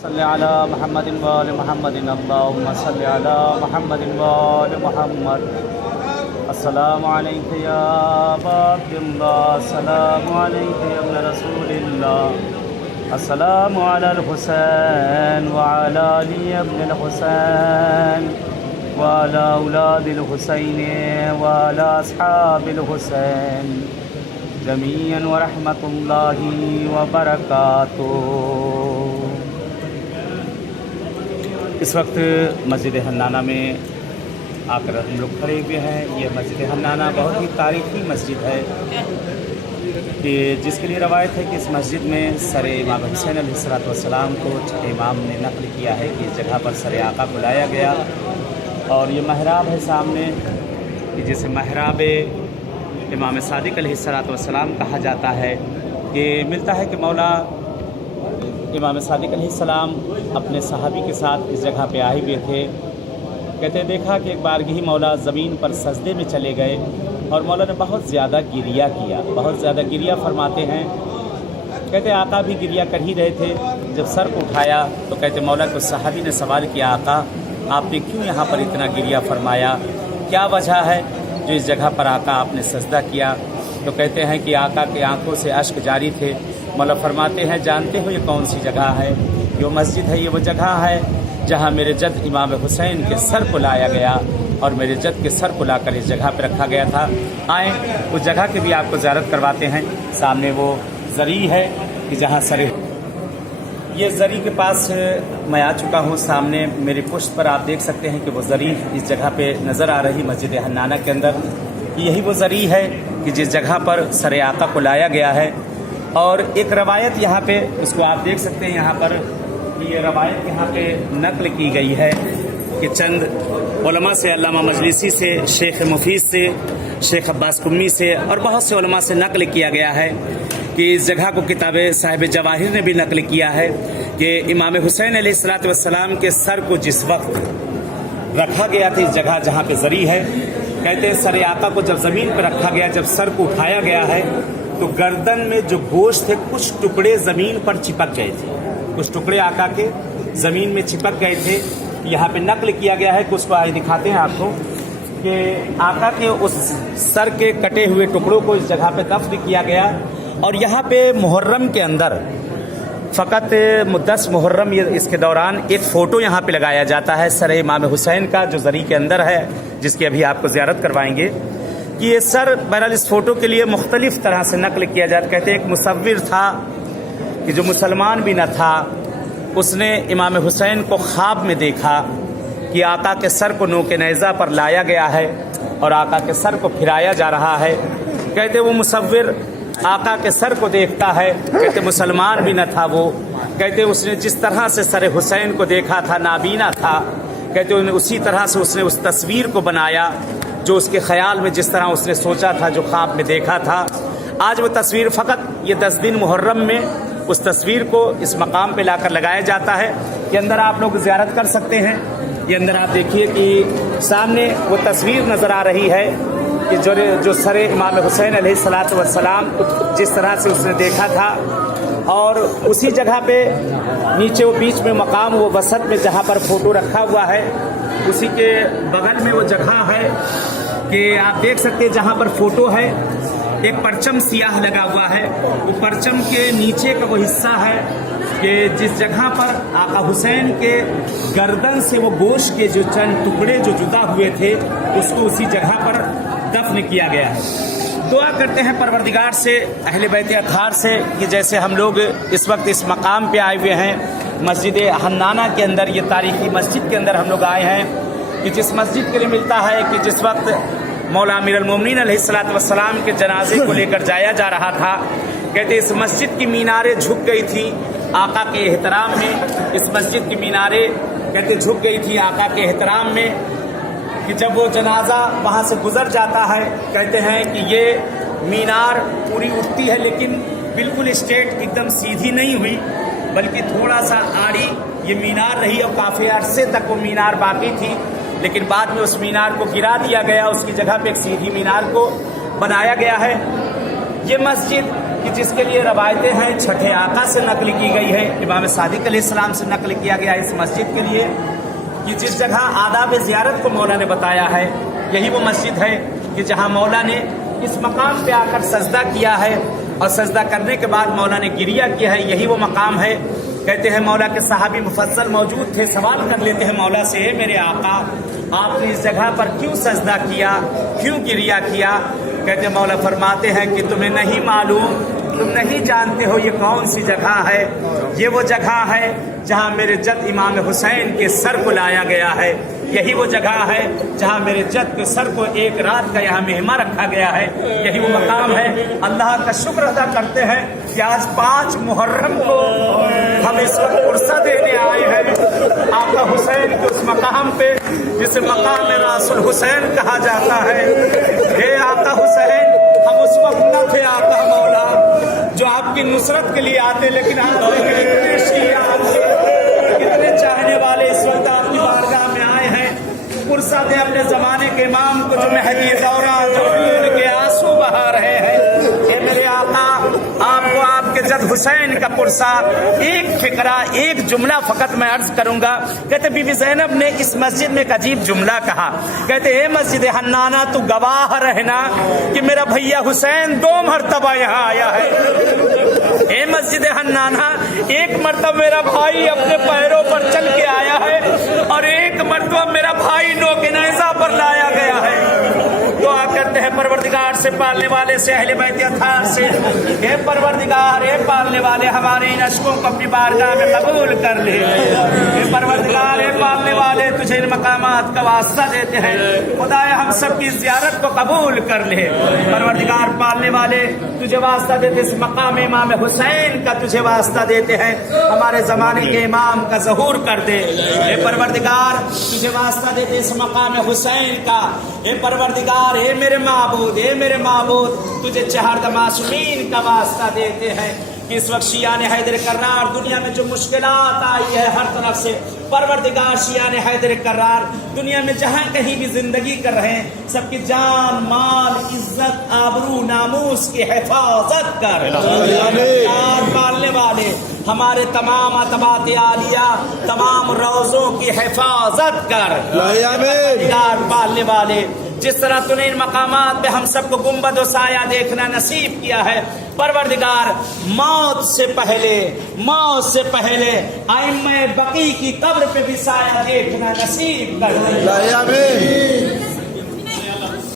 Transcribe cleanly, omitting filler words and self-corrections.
صلی علی محمد وآل محمد اللہم صلی علی محمد وآل محمد السلام علیک یا ابا عبداللہ السلام علیک یا ابن رسول اللہ السلام علی الحسین وعلی علی ابن الحسین وعلی اولاد الحسین وعلی اصحاب الحسین جمیعا ورحمۃ اللہ وبرکاتہ۔ اس وقت مسجد حنانہ میں آ کر ہم لوگ کھڑے ہوئے ہیں۔ یہ مسجد حنانہ بہت ہی تاریخی مسجد ہے کہ جس کے لیے روایت ہے کہ اس مسجد میں سر امام حسین علیہ السلام کو امام نے نقل کیا ہے کہ اس جگہ پر سر آقا کو لایا گیا، اور یہ محراب ہے سامنے کہ جسے محراب امام صادق علیہ السلام کہا جاتا ہے۔ کہ ملتا ہے کہ مولا امام صادق علیہ السلام اپنے صحابی کے ساتھ اس جگہ پہ آئے ہوئے تھے۔ کہتے دیکھا کہ ایک بارگاہ مولا زمین پر سجدے میں چلے گئے اور مولا نے بہت زیادہ گریہ کیا، بہت زیادہ گریہ فرماتے ہیں۔ کہتے آقا بھی گریہ کر ہی رہے تھے، جب سر کو اٹھایا تو کہتے مولا کو صحابی نے سوال کیا، آقا آپ نے کیوں یہاں پر اتنا گریہ فرمایا، کیا وجہ ہے جو اس جگہ پر آقا آپ نے سجدہ کیا؟ تو کہتے ہیں کہ آقا کی آنکھوں سے اشک جاری تھے۔ مولا فرماتے ہیں جانتے ہو یہ کون سی جگہ ہے؟ یہ مسجد ہے، یہ وہ جگہ ہے جہاں میرے جد امام حسین کے سر کو لایا گیا اور میرے جد کے سر کو لا کر اس جگہ پہ رکھا گیا تھا۔ آئیں اس جگہ کی بھی آپ کو زیارت کرواتے ہیں۔ سامنے وہ زری ہے کہ جہاں سر، یہ زری کے پاس میں آ چکا ہوں۔ سامنے میری پشت پر آپ دیکھ سکتے ہیں کہ وہ زری اس جگہ پہ نظر آ رہی مسجد حنانہ کے اندر۔ یہی وہ زری ہے کہ جس جگہ پر سر آقا کو لایا گیا ہے۔ اور ایک روایت یہاں پہ اس کو آپ دیکھ سکتے ہیں، یہاں پر یہ روایت یہاں پہ نقل کی گئی ہے کہ چند علماء سے، علامہ مجلسی سے، شیخ مفید سے، شیخ عباس قمی سے اور بہت سے علماء سے نقل کیا گیا ہے کہ اس جگہ کو کتاب صاحب جواہر نے بھی نقل کیا ہے کہ امام حسین علیہ السلام کے سر کو جس وقت رکھا گیا تھا اس جگہ جہاں پہ زری ہے، کہتے ہیں سر آقا کو جب زمین پہ رکھا گیا، جب سر کو اٹھایا گیا ہے تو گردن میں جو گوشت تھے کچھ ٹکڑے زمین پر چپک گئے تھے، کچھ ٹکڑے آقا کے زمین میں چپک گئے تھے۔ یہاں پہ نقل کیا گیا ہے کہ اس کو آج دکھاتے ہیں آپ کو کہ آقا کے اس سر کے کٹے ہوئے ٹکڑوں کو اس جگہ پہ دفن کیا گیا۔ اور یہاں پہ محرم کے اندر فقط 10 محرم اس کے دوران ایک فوٹو یہاں پہ لگایا جاتا ہے سر امام حسین کا، جو زری کے اندر ہے، جس کی ابھی آپ کو زیارت کروائیں گے۔ کہ یہ سر بہرحال اس فوٹو کے لیے مختلف طرح سے نقل کیا جاتا۔ کہتے ہیں ایک مصور تھا کہ جو مسلمان بھی نہ تھا، اس نے امام حسین کو خواب میں دیکھا کہ آقا کے سر کو نوک نیزہ پر لایا گیا ہے اور آقا کے سر کو پھرایا جا رہا ہے۔ کہتے وہ مصور آقا کے سر کو دیکھتا ہے، کہتے مسلمان بھی نہ تھا وہ، کہتے اس نے جس طرح سے سر حسین کو دیکھا تھا، نابینا تھا، کہتے اسی طرح سے اس نے اس تصویر کو بنایا جو اس کے خیال میں جس طرح اس نے سوچا تھا، جو خواب میں دیکھا تھا۔ آج وہ تصویر فقط یہ 10 دن محرم میں اس تصویر کو اس مقام پہ لا کر لگایا جاتا ہے۔ یہ اندر آپ لوگ زیارت کر سکتے ہیں۔ یہ اندر آپ دیکھیے کہ سامنے وہ تصویر نظر آ رہی ہے کہ جو سر امام حسین علیہ السلام جس طرح سے اس نے دیکھا تھا، اور اسی جگہ پہ نیچے وہ بیچ میں مقام، وہ وسط میں جہاں پر فوٹو رکھا ہوا ہے، اسی کے بغل میں وہ جگہ ہے کہ آپ دیکھ سکتے ہیں جہاں پر فوٹو ہے ایک پرچم سیاہ لگا ہوا ہے، وہ پرچم کے نیچے کا وہ حصہ ہے کہ جس جگہ پر آقا حسین کے گردن سے وہ گوشت کے جو چند ٹکڑے جو جدا ہوئے تھے، اس کو اسی جگہ پر دفن کیا گیا ہے۔ دعا کرتے ہیں پروردگار سے، اہل بیت اطہار سے، کہ جیسے ہم لوگ اس وقت اس مقام پہ آئے ہوئے ہیں، مسجد حنانہ کے اندر، یہ تاریخی مسجد کے اندر ہم لوگ آئے ہیں، کہ جس مسجد کے لیے ملتا ہے کہ جس وقت مولا امیر المومنین علیہ السلام کے جنازے کو لے کر جایا جا رہا تھا، کہتے اس مسجد کی میناریں جھک گئی تھی آقا کے احترام میں، اس مسجد کی میناریں کہتے جھک گئی تھی آقا کے احترام میں، کہ جب وہ جنازہ وہاں سے گزر جاتا ہے، کہتے ہیں کہ یہ مینار پوری اٹھتی ہے لیکن بالکل اسٹریٹ ایک دم سیدھی نہیں ہوئی، بلکہ تھوڑا سا آڑی یہ مینار رہی، اور کافی عرصے تک وہ مینار باقی تھی، لیکن بعد میں اس مینار کو گرا دیا گیا، اس کی جگہ پہ ایک سیدھی مینار کو بنایا گیا ہے۔ یہ مسجد کہ جس کے لیے روایتیں ہیں چھٹے آقا سے نقل کی گئی ہے، امام صادق علیہ السلام سے نقل کیا گیا اس مسجد کے لیے کہ جس جگہ آداب زیارت کو مولا نے بتایا ہے یہی وہ مسجد ہے کہ جہاں مولا نے اس مقام پہ آ کر سجدہ کیا ہے اور سجدہ کرنے کے بعد مولا نے گریہ کیا ہے، یہی وہ مقام ہے۔ کہتے ہیں مولا کے صحابی مفضل موجود تھے، سوال کر لیتے ہیں مولا سے، اے میرے آقا آپ نے اس جگہ پر کیوں سجدہ کیا، کیوں گریہ کیا؟ کہتے ہیں مولا فرماتے ہیں کہ تمہیں نہیں معلوم، تم نہیں جانتے ہو یہ کون سی جگہ ہے، یہ وہ جگہ ہے جہاں میرے جد امام حسین کے سر کو لایا گیا ہے، یہی وہ جگہ ہے جہاں میرے جد کے سر کو ایک رات کا یہاں مہماں رکھا گیا ہے، یہی وہ مقام ہے۔ اللہ کا شکر ادا کرتے ہیں کہ آج 5 محرم کو ہم اس وقت عرصہ دینے آئے ہیں آقا حسین کے اس مقام پہ جسے مقام راس الحسین کہا جاتا ہے۔ اے آقا حسین، ہم اس وقت نہ تھے آقا مولا جو آپ کی نصرت کے لیے آتے، لیکن آپ نے اتنے شیعہ کتنے چاہنے والے اس وقت آپ کی بارگاہ میں آئے ہیں، پرسہ دے اپنے زمانے کے امام کو جو مہدی دورہ جو ان کے آنسو بہا رہے ہیں۔ اے میرے آقا، آپ کو آپ کے جد حسین کا پرسہ ایک فقرہ، ایک جملہ فقط میں عرض کروں گا۔ کہتے بی بی زینب نے اس مسجد میں ایک عجیب جملہ کہا، کہتے اے مسجد حنانہ تو گواہ رہنا کہ میرا بھیا حسین 2 مرتبہ یہاں آیا ہے۔ اے مسجد حنانہ، ایک مرتبہ میرا بھائی اپنے پیروں پر چل کے آیا ہے اور ایک مرتبہ میرا بھائی نوک نیزہ پر لایا گیا ہے۔ دعا کرتے ہیں پروردگار سے، پالنے والے سے، اہل بیت اطہار سے، اے پروردگار، اے پالنے والے، ہمارے ان اشکوں کو اپنی بارگاہ میں قبول کر لے۔ اے پروردگار، اے پالنے والے، تجھے ان مقامات کا واسطہ دیتے ہیں، خدایا ہم سب کی زیارت کو قبول کر لے۔ پروردگار پالنے والے، تجھے واسطہ دیتے اس مقام امام حسین کا، تجھے واسطہ دیتے ہیں ہمارے زمانے کے امام کا ظہور کر دے۔ اے پروردگار، تجھے واسطہ دیتے اس مقام حسین کا، اے پروردگار، اے میرے معبود، اے میرے معبود، تجھے چہارد معصومین کا واسطہ دیتے ہیں کہ اس وقت شیعان حیدر کرار دنیا میں جو مشکلات آئی ہے ہر طرف سے، پروردگار شیعان حیدر کرار دنیا میں جہاں کہیں بھی زندگی کر رہے ہیں سب کی جان، مال، عزت، آبرو، ناموس کی حفاظت کر۔ پالنے والے، ہمارے تمام اتباعت عالیہ، تمام روضوں کی حفاظت کر۔ پالنے والے، جس طرح تو نے ان مقامات پہ ہم سب کو گنبد و سایہ دیکھنا نصیب کیا ہے، پروردگار موت سے پہلے ائمہ بقی کی قبر پہ بھی سایہ دیکھنا نصیب کر دے۔